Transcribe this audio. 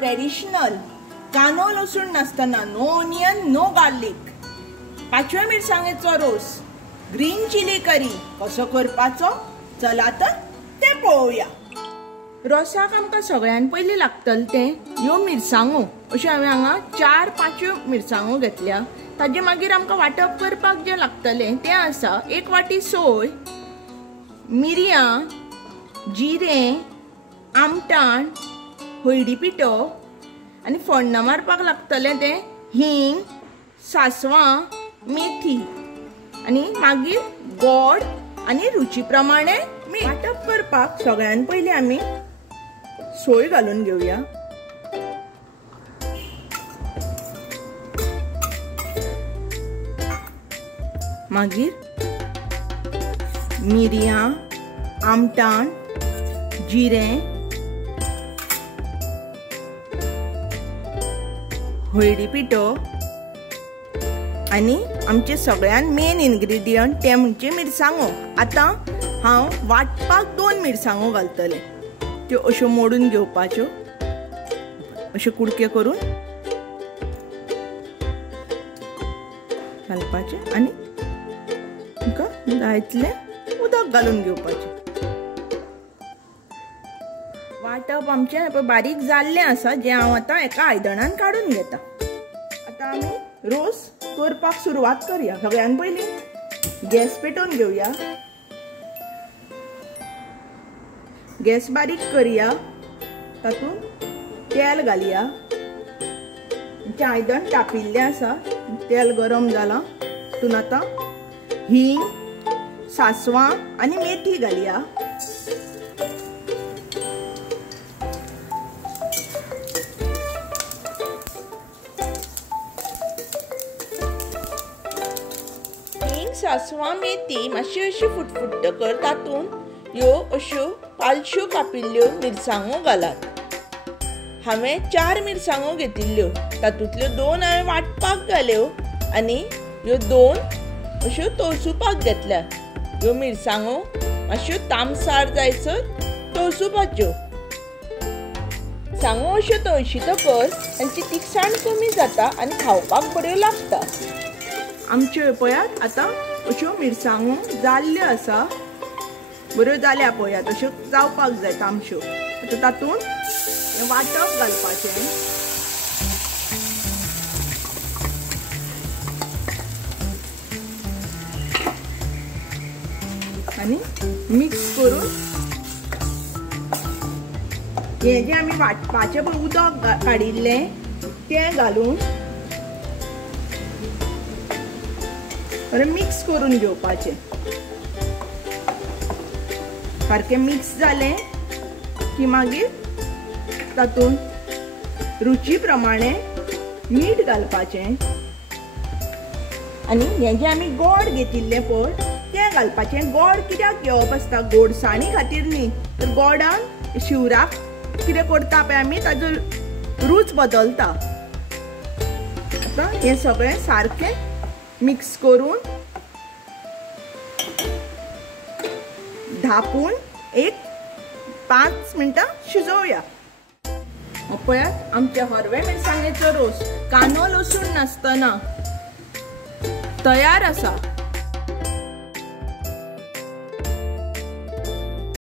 ट्रेडिशनल कानो लसूण नासतना, नो ओनियन नो गार्लिक. 5व्या मिरसांगेचो रोस, ग्रीन चिली करी कसो करपाचो चला तर ते पळोवया. रोसाक आमकां सगळ्यान पयलीं लागतले ते ह्यो मिरसांगो. अश्यो हांवें हांगा 4-5 मिरसांगो घेतल्या. ताजे मागीर आमकां वांटप करपाक जे लागतले ते आसा 1 वाटी सोय, मिरयां, जिरें, आमटाण, हळदी पिठो आनी फोण्णां मारपाक लागतले ते हिंग, सासवां, मेथी आनी मागीर गोड आनी रुची प्रमाणे मीठ. वांटप करपाक सगळ्यान पयलीं आमी सोय घालून घेवया. मागीर मिरयां, आमटाण, जिरें, हळदी पिठो आनी आमचे सगळ्यान मेन इन्ग्रेडियंट ते म्हणजे मिरसांगो. आतां हांव वाटपाक 2 मिरसांगो घालतले. त्यो अश्यो मोडून घेवपाच्यो, अश्यो कुडके करून घालपाचे आनी तुमकां जाय तितलें उदक घालून घेवपाचें. वाटप आमचें बारीक जाल्लें आसा, जें हांव आतां एका आयदनान काडून घेता. आतां आमी रोस करपाक सुरवात करया. सगळ्यान पयलीं गॅस पेटोवन घेवया. गॅस बारीक करया. तातूंत तेल घालया. आमचें आयदन तापिल्लें आसा. तेल गरम जालां. तातूंत आतां हिंग, सासवां आनी मेथी घालया. हिंग, सासवां, मेथी मातशी अशी फुटफुट्टकर तातूंत ह्यो अश्यो पालश्यो कापिल्ल्यो मिरसांगो घालात. हांवें 4 मिरसांगो घेतिल्ल्यो. तातूंतल्यो 2 हांवें वाटपाक घाल्यो आनी ह्यो 2 अश्यो तळसुपाक घेतल्या. ह्यो मिरसांगो मातश्यो तामसार जायसर तळसुपाच्यो. मिरसांगो अश्यो तळशितकर तांची तिखसाण कमी जाता आनी खावपाक बऱ्यो लागता. आमच्यो पळयात आतां अश्यो मिरसांगो जाल्ल्यो आसा. बऱ्यो जाल्या पळयात. अश्यो जावपाक जाय तामश्यो. आतां तातूंत हें वांटप घालपाचें. आनी मिक्स करून हें जें आमी वाटपाचें पळय उदक काडिल्लें तें घालून बरें मिक्स करून घेवपाचें. सारकें मिक्स जालें की मागीर तातूंत रुची प्रमाणे मीठ घालपाचें आनी हें जें आमी गोड घेतिल्लें पळय तें घालपाचें. गोड कित्याक घेवप आसता? गोडसाणी खातीर न्ही, तर गोडान शिवराक कितें करता पळय आमी ताजो रूच बदलता. आतां हें सगळें सारकें मिक्स करून धापून 1-5 मिनटां शिजोवया. पळयात आमच्या हरवे मिरसांगेचो रोस कानो लसूण नासतना तयार आसा.